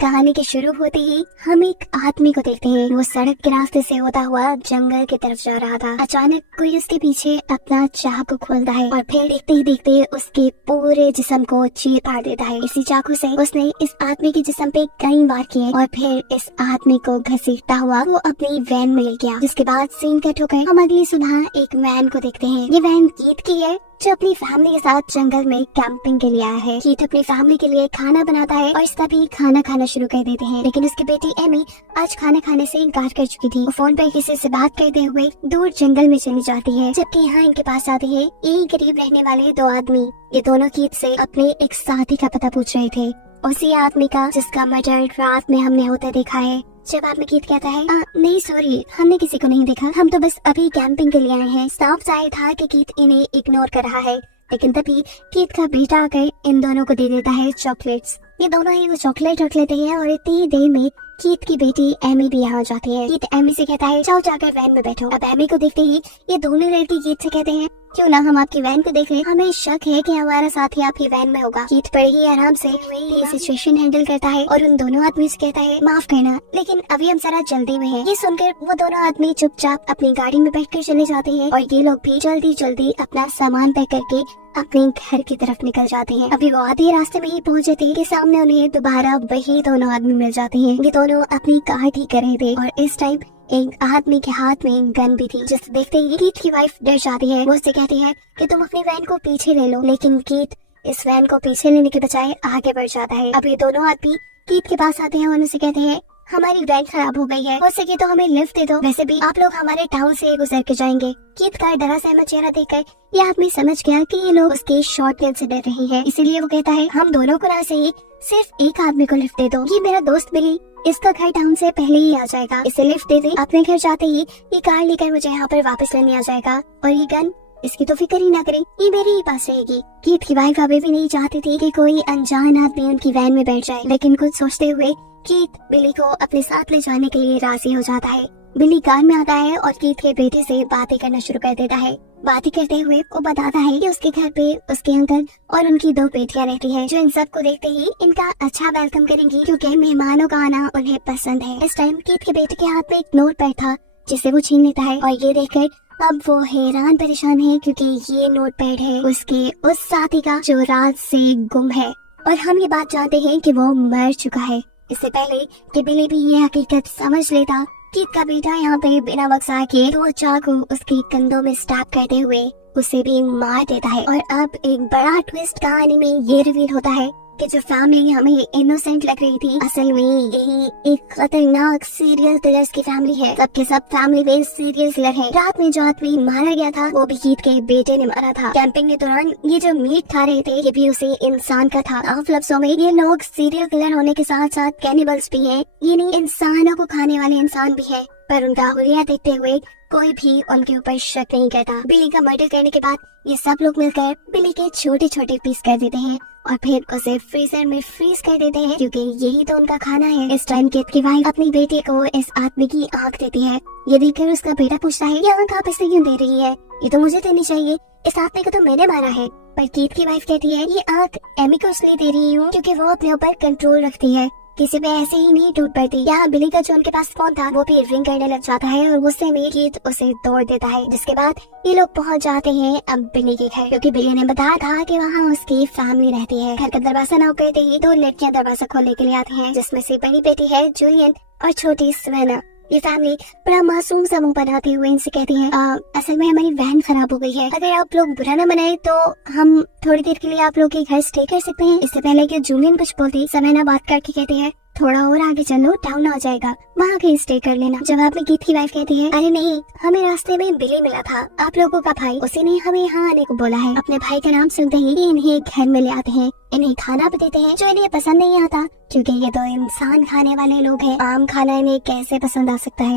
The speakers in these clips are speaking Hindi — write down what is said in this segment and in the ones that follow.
कहानी के शुरू होते ही हम एक आदमी को देखते हैं। वो सड़क के रास्ते से होता हुआ जंगल की तरफ जा रहा था। अचानक कोई उसके पीछे अपना चाकू खोलता है और फिर देखते ही देखते उसके पूरे जिस्म को चीर फाड़ देता है। इसी चाकू से उसने इस आदमी के जिस्म पे कई वार किए और फिर इस आदमी को घसीटता हुआ वो अपनी वैन में ले गया। जिसके बाद सीन कट होकर हम अगली सुबह एक वैन को देखते हैं। ये वैन कीथ की है जो अपनी फैमिली के साथ जंगल में कैंपिंग के लिए आया है। कीथ अपनी फैमिली के लिए खाना बनाता है और सभी खाना खाना शुरू कर देते हैं। लेकिन उसकी बेटी एमी आज खाना खाने से इनकार कर चुकी थी। वो फोन पर किसी से बात करते हुए दूर जंगल में चली जाती है। जबकि यहाँ इनके पास आते हैं यही करीब रहने वाले दो आदमी। ये दोनों कीथ से अपने एक साथी का पता पूछ रहे थे, उसी आदमी का जिसका मर्डर रात में हमने होता देखा है। जब आदमी कीथ कहता है नहीं सॉरी, हमने किसी को नहीं देखा, हम तो बस अभी कैंपिंग के लिए आए हैं। साफ जाहिर था कि कीथ इन्हें इग्नोर कर रहा है। लेकिन तभी कीथ का बेटा आकर इन दोनों को दे देता है चॉकलेट्स। ये दोनों ही वो चॉकलेट रख लेते हैं और इतनी देर में कीथ की बेटी एमी भी यहाँ जाती है। कीथ एमी से कहता है जाओ जाकर वैन में बैठो। अब एमी को देखते ही ये दोनों लड़के कीथ से कहते हैं क्यों ना हम आपकी वैन को देख लें, हमें शक है कि हमारा साथी आपकी वैन में होगा। कीथ बड़े ही आराम से ये सिचुएशन हैंडल करता है और उन दोनों आदमी से कहता है माफ करना लेकिन अभी हम जरा जल्दी में हैं। ये सुनकर वो दोनों आदमी चुपचाप अपनी गाड़ी में बैठकर चले जाते हैं और ये लोग भी जल्दी जल्दी अपना सामान पैक करके अपने घर की तरफ निकल जाते हैं। अभी वो आधे रास्ते में ही पहुंचे थे कि सामने उन्हें दोबारा वही दोनों आदमी मिल जाते हैं। ये दोनों अपनी कार ठीक कर रहे थे और इस टाइम एक आदमी के हाथ में गन भी थी। जिसे देखते ही कीथ की वाइफ डर जाती है। वो उससे कहती है कि तुम अपनी वैन को पीछे ले लो। लेकिन कीथ इस वैन को पीछे लेने के बजाय आगे बढ़ जाता है। अब ये दोनों आदमी कीथ के पास आते हैं और उनसे कहते हैं हमारी वैन खराब हो गई है, हो सके तो हमें लिफ्ट दे दो, वैसे भी आप लोग हमारे टाउन से गुजर के जाएंगे। कीथ का डरा सहमा चेहरा देखकर ये आदमी समझ गया कि ये लोग उसके शॉटगन से डर रहे हैं। इसीलिए वो कहता है हम दोनों को ना सही सिर्फ एक आदमी को लिफ्ट दे दो, ये मेरा दोस्त बिली, इसका घर टाउन से पहले ही आ जाएगा, इसे लिफ्ट दे दे। अपने घर जाते ही ये कार लेकर मुझे यहाँ पर वापस लेने आ जाएगा और ये गन इसकी तो फिक्र ही ना करें, ये मेरे ही पास रहेगी। कीथ की वाइफ अभी भी नहीं चाहती थी कि कोई अनजान आदमी उनकी वैन में बैठ जाए। लेकिन कुछ सोचते हुए कीथ बिली को अपने साथ ले जाने के लिए राजी हो जाता है। बिली कार में आता है और कीथ के बेटे से बातें करना शुरू कर देता है। बातें करते हुए वो बताता है कि उसके घर पे उसके अंकल और उनकी दो बेटियां रहती है जो इन सब को देखते ही इनका अच्छा वेलकम करेंगी क्योंकि मेहमानों का आना उन्हें पसंद है। इस टाइम कीथ के बेटे के हाथ में एक नोट पैड था जिसे वो छीन लेता है और ये देखकर अब वो हैरान परेशान है क्योंकि ये नोट पैड है उसके उस साथी का जो रात से गुम है और हम ये बात जानते हैं कि वो मर चुका है। इससे पहले कि बिली भी ये हकीकत समझ लेता, कीथ का बेटा यहाँ पे बिना वक्सा के दो चाकू उसके कंधों में स्टैब करते हुए उसे भी मार देता है। और अब एक बड़ा ट्विस्ट कहानी में ये रिवील होता है कि जो फैमिली हमें इनोसेंट लग रही थी असल में यही एक खतरनाक सीरियल किलर्स की फैमिली है। सबके सब फैमिली में सीरियल किलर है। रात में जो आदमी मारा गया था वो भी कीथ के बेटे ने मारा था। कैंपिंग के दौरान ये जो मीट खा रहे थे ये भी उसे इंसान का था। साफ लफ्जों में ये लोग सीरियल किलर होने के साथ साथ कैनिबल्स भी है, ये नहीं इंसानों को खाने वाले इंसान भी है। पर उनका हुलिया देखते हुए कोई भी उनके ऊपर शक नहीं करता। बिली का मर्डर करने के बाद ये सब लोग मिलकर बिली के छोटे छोटे पीस कर देते हैं और फिर उसे फ्रीजर में फ्रीज कर देते हैं क्योंकि यही तो उनका खाना है। इस टाइम कीथ की वाइफ अपनी बेटी को इस आदमी की आंख देती है। ये देखकर उसका बेटा पूछता है ये आंख आप इसे क्यों दे रही है, ये तो मुझे देनी चाहिए, इस आदमी को तो मैंने मारा है। पर कीथ की वाइफ कहती है ये आंख एमी को इसलिए दे रही हूँ क्योंकि वो अपने ऊपर कंट्रोल रखती है, किसी पे ऐसे ही नहीं टूट पड़ती। यहाँ बिली का जो उनके पास फोन था वो भी रिंग करने लग जाता है और गुस्से में कीथ उसे तोड़ देता है। जिसके बाद ये लोग पहुंच जाते हैं अब बिली के घर क्योंकि बिली ने बताया था कि वहाँ उसकी फैमिली रहती है। घर का दरवाजा नॉक करते ही दो लड़कियां दरवाजा खोलने के लिए आती हैं जिसमें से बड़ी बेटी है जूलियन और छोटी सवेना। ये फैमिली बड़ा मासूम सा मुंह बनाते हुए इनसे कहती है असल में हमारी वैन खराब हो गई है, अगर आप लोग बुरा न मनाए तो हम थोड़ी देर के लिए आप लोग के घर स्टे कर सकते हैं। इससे पहले कि जूलियन कुछ बोलती सवेना बात करके कहती है थोड़ा और आगे चलो टाउन आ जाएगा, वहाँ कहीं स्टे कर लेना। जवाब में कीथ की वाइफ कहती है अरे नहीं, हमें रास्ते में बिली मिला था, आप लोगों का भाई, उसी ने हमें यहाँ आने को बोला है। अपने भाई का नाम सुनते ही इन्हें घर में ले आते हैं, इन्हें खाना भी देते हैं जो इन्हें पसंद नहीं आता क्योंकि ये तो इंसान खाने वाले लोग हैं, आम खाना इन्हें कैसे पसंद आ सकता है।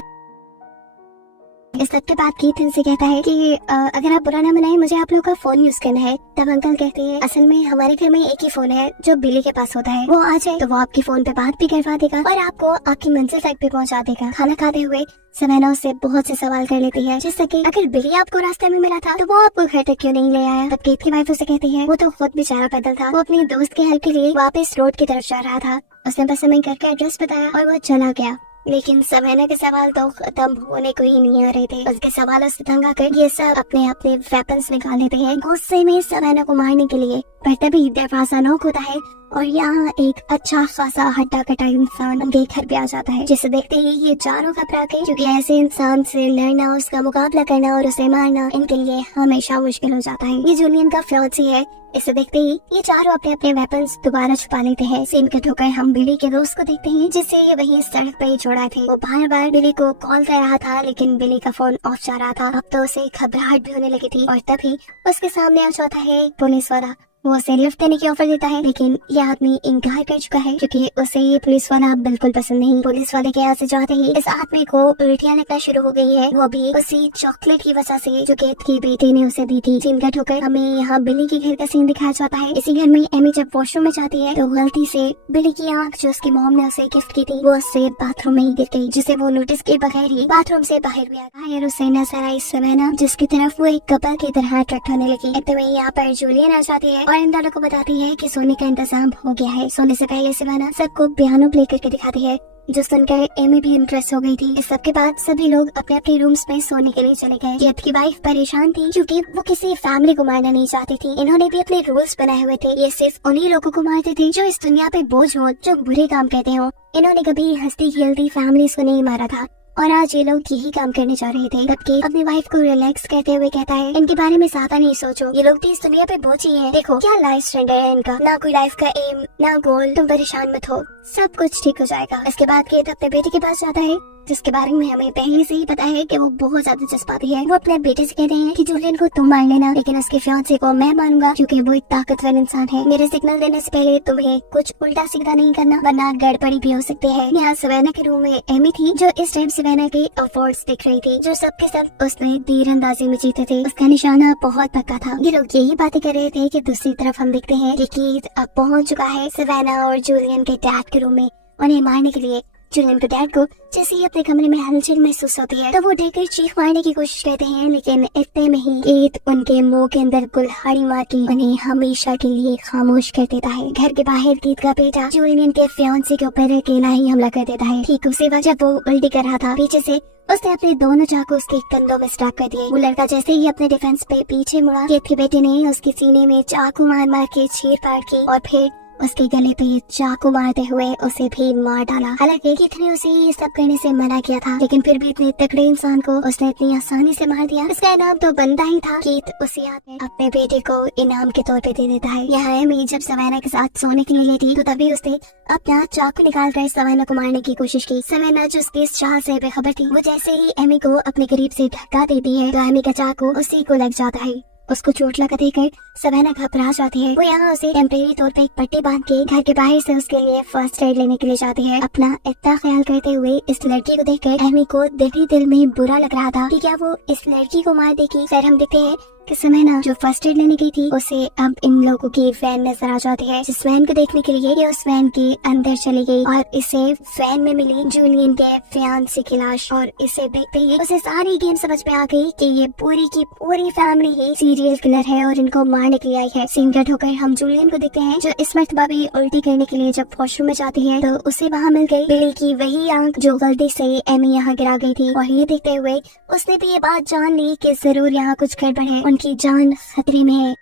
इस सब के बाद कीथ इनसे कहता है कि अगर आप बुरा ना मनाए, मुझे आप लोगों का फोन यूज करना है। तब अंकल कहते हैं असल में हमारे घर में एक ही फोन है जो बिली के पास होता है, वो आ जाए तो वो आपकी फोन पे बात भी करवा देगा और आपको आपकी मंजिल तक भी पहुंचा देगा। खाना खाते हुए सवेना उससे बहुत से सवाल कर लेती है, जैसे कि अगर बिली आपको रास्ते में मिला था तो वो आपको घर तक क्यों नहीं ले आया। तब कीथ की वाइफ उसे कहती है वो तो खुद बेचारा पैदल था, वो अपने दोस्त के हेल्प के लिए वापस रोड की तरफ जा रहा था। उसने बस हमें घर का एड्रेस बताया और वो चला गया। लेकिन सवेना के सवाल तो खत्म होने को ही नहीं आ रहे थे। उसके सवालों से तंग आकर ये सब अपने अपने वेपन्स निकाल लेते हैं गुस्से में सवेना को मारने के लिए। पर तभी दरवाजा नॉक होता है और यहाँ एक अच्छा खासा हड्डा कटा इंसान उनके घर पे आ जाता है, जिसे देखते ही ये चारों घबरा गए, क्योंकि ऐसे इंसान से लड़ना, उसका मुकाबला करना और उसे मारना इनके लिए हमेशा मुश्किल हो जाता है। ये जूलियन का फियांसी है। इसे देखते ही ये चारों अपने अपने वेपन्स दोबारा छुपा लेते हैं। सीन कट होकर हम बिली के दोस्त को देखते हैं, जिससे ये वहीं सड़क पे ही छोड़ा थे। वो बार बार बिली को कॉल कर रहा था, लेकिन बिली का फोन ऑफ जा रहा था। अब तो उसे घबराहट भी होने लगी थी और तभी उसके सामने आ जाता है एक पुलिस वाला। वो उसे लिफ्ट देने की ऑफर देता है, लेकिन ये आदमी इनकार कर चुका है क्योंकि उसे ये पुलिस वाला बिल्कुल पसंद नहीं। पुलिस वाले के यहाँ से जाते ही इस आदमी को उल्टियाँ लगना शुरू हो गई है, वो भी उसी चॉकलेट की वजह से जो कीथ की बेटी ने उसे दी थी। सीन कट होकर हमें यहाँ बिली के घर का सीन दिखाया जाता है। इसी घर में एमी जब वॉशरूम में जाती है तो गलती से बिली की आँख जो उसकी मॉम ने उसे गिफ्ट की थी वो उससे बाथरूम में ही गिर गई, जिसे वो नोटिस के बगैर ही बाथरूम से बाहर भी आ गया। उसे नजर आई सवेना, जिसकी तरफ वो एक कपल की तरह अट्रैक्ट होने लगी। इतने में यहाँ पर जूलियन आ जाती है और इन दोनों को बताती है कि सोने का इंतजाम हो गया है। सोने से पहले सवेना सबको पियानो प्ले करके दिखाती है, जो सुनकर एमी भी इम्प्रेस हो गई थी। इस सब के बाद सभी लोग अपने अपने रूम्स में सोने के लिए चले गए। कीथ की वाइफ परेशान थी क्योंकि वो किसी फैमिली को मारना नहीं चाहती थी। इन्होंने भी अपने रूल्स बनाए हुए थे, ये सिर्फ उन्हीं लोगों को मारते थे जो इस दुनिया पे बोझ हो, जो बुरे काम करते हो। इन्होंने कभी हंसती खेलती फैमिलीज को नहीं मारा था और आज ये लोग यही काम करने जा रहे थे। तब कीथ अपनी वाइफ को रिलैक्स करते हुए कहता है इनके बारे में ज्यादा नहीं सोचो, ये लोग तो इस दुनिया पे बोझ ही हैं। देखो क्या लाइफ स्टैंडर्ड है इनका, ना कोई लाइफ का एम ना गोल। तुम परेशान मत हो, सब कुछ ठीक हो जाएगा। इसके बाद कीथ अपने बेटे के पास जाता है, जिसके बारे में हमें पहले से ही पता है कि वो बहुत ज्यादा जज्बाती है। वो अपने बेटे से कहते हैं कि जूलियन को तुम मार लेना, लेकिन उसके फियांसे को मैं मारूंगा क्योंकि वो एक ताकतवर इंसान है। मेरे सिग्नल देने से पहले तुम्हें कुछ उल्टा सीधा नहीं करना, वरना गड़बड़ी भी हो सकती है। यहाँ सवेना के रूम में एमी थी, जो इस टाइम सवेना के अवार्ड्स दिख रही थी, जो सब के सब उसने तीरंदाजी में जीते थे। उसका निशाना बहुत पक्का था। ये लोग यही बातें कर रहे थे कि दूसरी तरफ हम देखते हैं कि कीथ अब पहुंच चुका है सवेना और जूलियन के डैड के रूम में उन्हें मारने के लिए। जूलियन के डैड को जैसे ही अपने कमरे में हलचल महसूस होती है तो वो डरकर चीख मारने की कोशिश करते हैं, लेकिन इतने में ही कीथ उनके मुंह के अंदर कुल्हाड़ी मार के उन्हें हमेशा के लिए खामोश कर देता है। घर के बाहर कीथ का बेटा जूलियन के फियांसे के ऊपर अकेला ही हमला कर देता है। ठीक उसी वक्त जब वो उल्टी कर रहा था, पीछे से उसने अपने दोनों चाकू उसके कंधों में स्टैक कर दिए। वो लड़का जैसे ही अपने डिफेंस पे पीछे मुड़ा, कीथ के बेटे ने उसके सीने में चाकू मार मार के चीर फाड़ की और फिर उसके गले पे चाकू मारते हुए उसे भी मार डाला। हालांकि कीथ ने उसे ये सब करने से मना किया था, लेकिन फिर भी इतने तगड़े इंसान को उसने इतनी आसानी से मार दिया। इसका इनाम तो बनता ही था। कीथ उसी अपने बेटे को इनाम के तौर पे दे देता है। यहाँ एमी जब सवेना के साथ सोने के लिए लेटी तो तभी उसने अपना चाकू निकाल कर सवेना को मारने की कोशिश की। सवेना जो उसकी इस चाल से बेखबर थी, वो जैसे ही एमी को अपने करीब से धक्का देती है तो एमी का चाकू उसी को लग जाता है। उसको चोट लगा देकर सवेना घबरा जाती है। वो यहाँ उसे टेम्परेरी तौर पे एक पट्टी बांध के घर के बाहर से उसके लिए फर्स्ट एड लेने के लिए जाती है। अपना इतना ख्याल करते हुए इस लड़की को देखकर एमी को दिल में बुरा लग रहा था कि क्या वो इस लड़की को मार देगी। फिर हम देखते हैं कि सवेना जो फर्स्ट एड लेने गई थी उसे अब इन लोगों की वैन नजर आ जाती है। जिस वैन को देखने के लिए ये उस वैन के अंदर चली गई और इसे वैन में मिली जूलियन के फियांसे की लाश। और इसे देखते ही उसे सारी गेम समझ में आ गई कि ये पूरी की पूरी फैमिली ही सीरियल किलर है और इनको मारने के लिए आई है। सीन कट होकर हम जूलियन को देखते हैं, जो इस मर्तबा भी उल्टी करने के लिए जब वॉशरूम में जाती है तो उसे वहाँ मिल गई बिली की वही आंख जो गलती से एमी यहाँ गिरा गई थी। और ये देखते हुए उसने भी ये बात जान ली कि जरूर यहाँ कुछ गड़बड़ है, उनकी जान खतरे में है।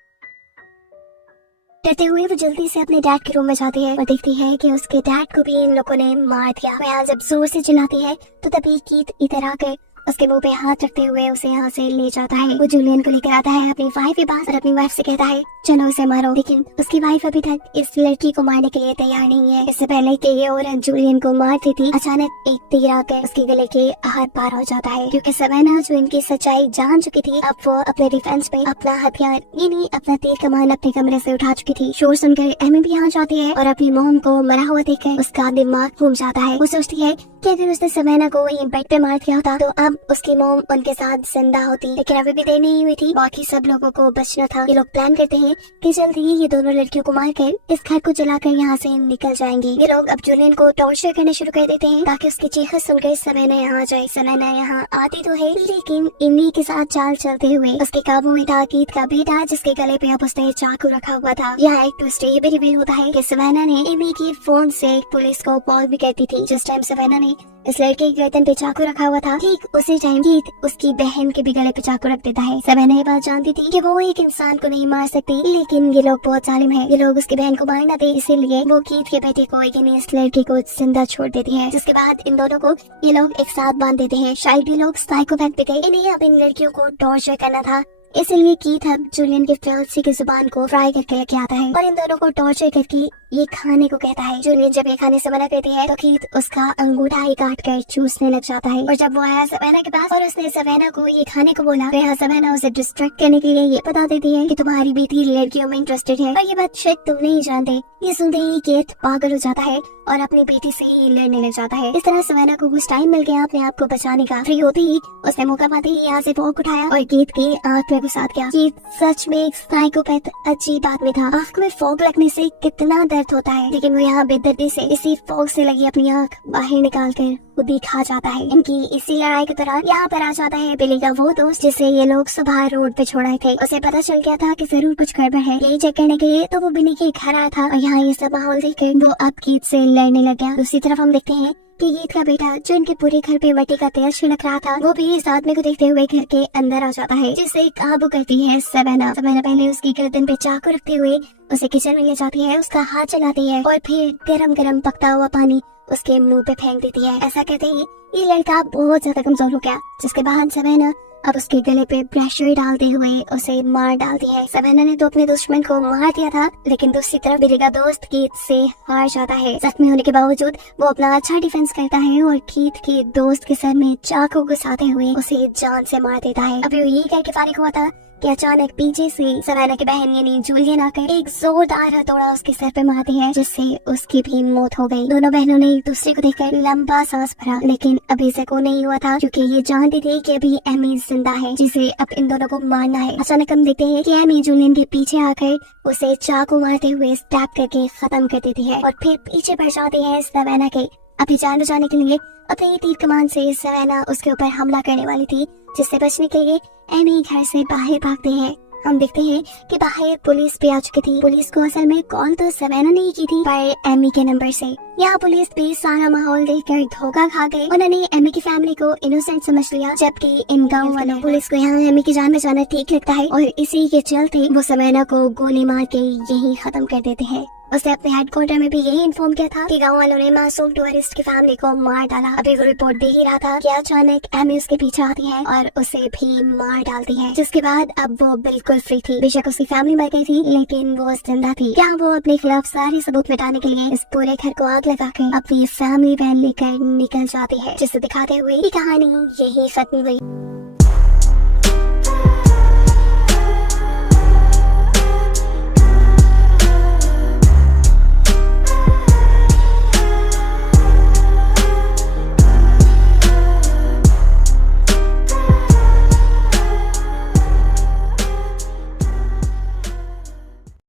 डरते हुए वो जल्दी से अपने डैड के रूम में जाती है और देखती है कि उसके डैड को भी इन लोगों ने मार दिया। वो यहाँ जब जोर से चिल्लाती है तो तभी कीथ इधर आकर उसके मुंह पे हाथ रखते हुए उसे यहाँ से ले जाता है। वो जूलियन को लेकर आता है अपनी वाइफ के पास और अपनी वाइफ से कहता है चलो उसे मारो, लेकिन उसकी वाइफ अभी तक इस लड़की को मारने के लिए तैयार नहीं है। इससे पहले कि ये औरत जूलियन को मारती थी, अचानक एक तीर आकर उसके गले के आर पार हो जाता है। क्योंकि सवेना जो इनकी सच्चाई जान चुकी थी, अब वो अपने डिफेंस में अपना हथियार यानी अपना तीर कमान अपने कमरे से उठा चुकी थी। शोर सुनकर एमी भी यहाँ जाती है और अपनी मोम को मरा हुआ देखकर उसका दिमाग घूम जाता है। वो सोचती है कि अगर उसने सवेना को वहीं बेड पे मार दिया होता तो अब अब उसकी मोम उनके साथ जिंदा होती, लेकिन अभी भी देर नहीं हुई थी, बाकी सब लोगों को बचना था। ये लोग प्लान करते हैं कि जल्दी ही ये दोनों लड़कियों को मारकर इस घर को जलाकर यहाँ से निकल जाएंगे। ये लोग अब जूलियन को टॉर्चर करना शुरू कर देते हैं ताकि उसकी चीख सुनकर सवेना यहाँ आ जाए। सवेना यहाँ आती तो है, लेकिन इन्हीं के साथ चाल चलते हुए उसके काबू में था कीथ का बेटा, जिसके गले पे अब उसने चाकू रखा हुआ था। यहाँ एक ट्विस्ट ये भी रिवील होता है कि सवेना ने इमी की फोन से पुलिस को कॉल भी करती थी। जिस टाइम सवेना ने इस लड़के की गर्दन पे चाकू रखा हुआ था, ठीक उसी टाइम कीथ उसकी बहन के भी गले पे चाकू रख देता है। सवेना ये बात जानती थी कि वो एक इंसान को नहीं मार सकती, लेकिन ये लोग बहुत जालिम है। ये लोग उसकी बहन को मारना थे, इसीलिए वो कीथ के बेटे को यानी इस लड़के को जिंदा छोड़ देती है। जिसके बाद इन दोनों को ये लोग एक साथ बांध देते हैं। शायद ये लोग साइकोपैथ भी थे, इन्हें अब इन लड़कियों को टॉर्चर करना था, इसलिए कीथ अब जूलियन के फियांसे की जुबान को फ्राई करके लेके आता है और इन दोनों को टॉर्चर करके ये खाने को कहता है। जूलियन जब ये खाने से मना करती है तो कीथ उसका अंगूठा ही काट कर चूसने लग जाता है। और जब वो आया सवेना के पास और उसने सवेना को ये खाने को बोला, तो सवेना उसे डिस्ट्रैक्ट करने के लिए ये बता देती है कि तुम्हारी बेटी लड़कियों में इंटरेस्टेड है, और ये बात शायद तुम नहीं जानते। ये सुनते ही कीथ पागल हो जाता है और अपनी बेटी से ही लड़ने लग जाता है। इस तरह सवेना को कुछ टाइम मिल गया अपने आप को बचाने का। फ्री होते ही उसने मौका पाते ही यहाँ से फॉग उठाया और कीथ की आंख में घुसा दिया। कीथ सच में एक साइकोपैथ अजीब आदमी था। आंख में फॉग लगने से कितना दर्द होता है, लेकिन वो यहाँ बेदर्दी से इसी फॉग से लगी अपनी आंख बाहर निकाल कर खुद ही खा जाता है। इनकी इसी लड़ाई के दौरान यहाँ पर आ जाता है बिली का वो दोस्त जिसे ये लोग सुबह रोड पे छोड़ाए थे। उसे पता चल गया था कि जरूर कुछ गड़बड़ है। यही चेक करने के लिए तो वो बिली के घर आया था और यहाँ ये सब माहौल देखकर वो अब कीथ से लड़ने लग गया। दूसरी तरफ हम देखते हैं कि कीथ का बेटा जो इनके पूरे घर पे मट्टी का तेल छिड़क रहा था, वो भी इस आदमी को देखते हुए घर के अंदर आ जाता है, जिसे काबू करती है सवेना। सवेना पहले उसकी गर्दन पे चाकू रखते हुए उसे किचन में ले जाती है, उसका हाथ चलाती है और फिर गरम गरम पकता हुआ पानी उसके मुंह पे फेंक देती है। ऐसा कहते ही ये लड़का बहुत ज्यादा कमजोर हो गया, जिसके बाद सवेना अब उसके गले पे प्रेशर डालते हुए उसे मार डालती है। सवेना ने तो अपने दुश्मन को मार दिया था, लेकिन दूसरी तरफ बिली का दोस्त कीथ से हार जाता है। जख्मी होने के बावजूद वो अपना अच्छा डिफेंस करता है और कीथ के दोस्त के सर में चाकू घुसाते हुए उसे जान से मार देता है। अभी वो यही कह के फारिग हुआ था कि अचानक पीछे से सवेना की बहन यानी जूलियन आकर एक जोरदार हथौड़ा उसके सर पे मारती है, जिससे उसकी भी मौत हो गई। दोनों बहनों ने एक दूसरे को देखकर लंबा सांस भरा, लेकिन अभी से को नहीं हुआ था क्योंकि ये जानती थी कि अभी एमी जिंदा है, जिसे अब इन दोनों को मारना है। अचानक हम देखते हैं कि एमी जूलियन के पीछे आकर उसे चाकू मारते हुए स्टैब करके खत्म कर देती है और फिर पीछे बढ़ जाती है सवेना के। अभी जान बचाने के लिए अपनी तीर कमान से सवेना उसके ऊपर हमला करने वाली थी, जिससे बचने के लिए एमी घर से बाहर भागती है। हम देखते हैं कि बाहर पुलिस भी आ चुकी थी। पुलिस को असल में कॉल तो सवेना ने की थी, पर एमी के नंबर से। यहाँ पुलिस भी सारा माहौल देखकर धोखा खा गई। उन्होंने एमी की फैमिली को इनोसेंट समझ लिया, जबकि इन गाँव वालों पुलिस को यहाँ एमी की जान बचाना ठीक लगता है और इसी के चलते वो सवेना को गोली मार के यही खत्म कर देते हैं। उसने अपने हेडक्वार्टर में भी यही इन्फॉर्म किया था कि गांव वालों ने मासूम टूरिस्ट की फैमिली को मार डाला। अभी वो रिपोर्ट दे ही रहा था कि अचानक एमी उसके पीछे आती है और उसे भी मार डालती है, जिसके बाद अब वो बिल्कुल फ्री थी। बेशक उसकी फैमिली मर गई थी, लेकिन वो जिंदा थी। क्या वो अपने खिलाफ सारे सबूत मिटाने के लिए इस पूरे घर को आग लगाकर अपनी फैमिली वैन लेकर निकल जाती है, जिसे दिखाते हुए ये कहानी यही खत्म हुई।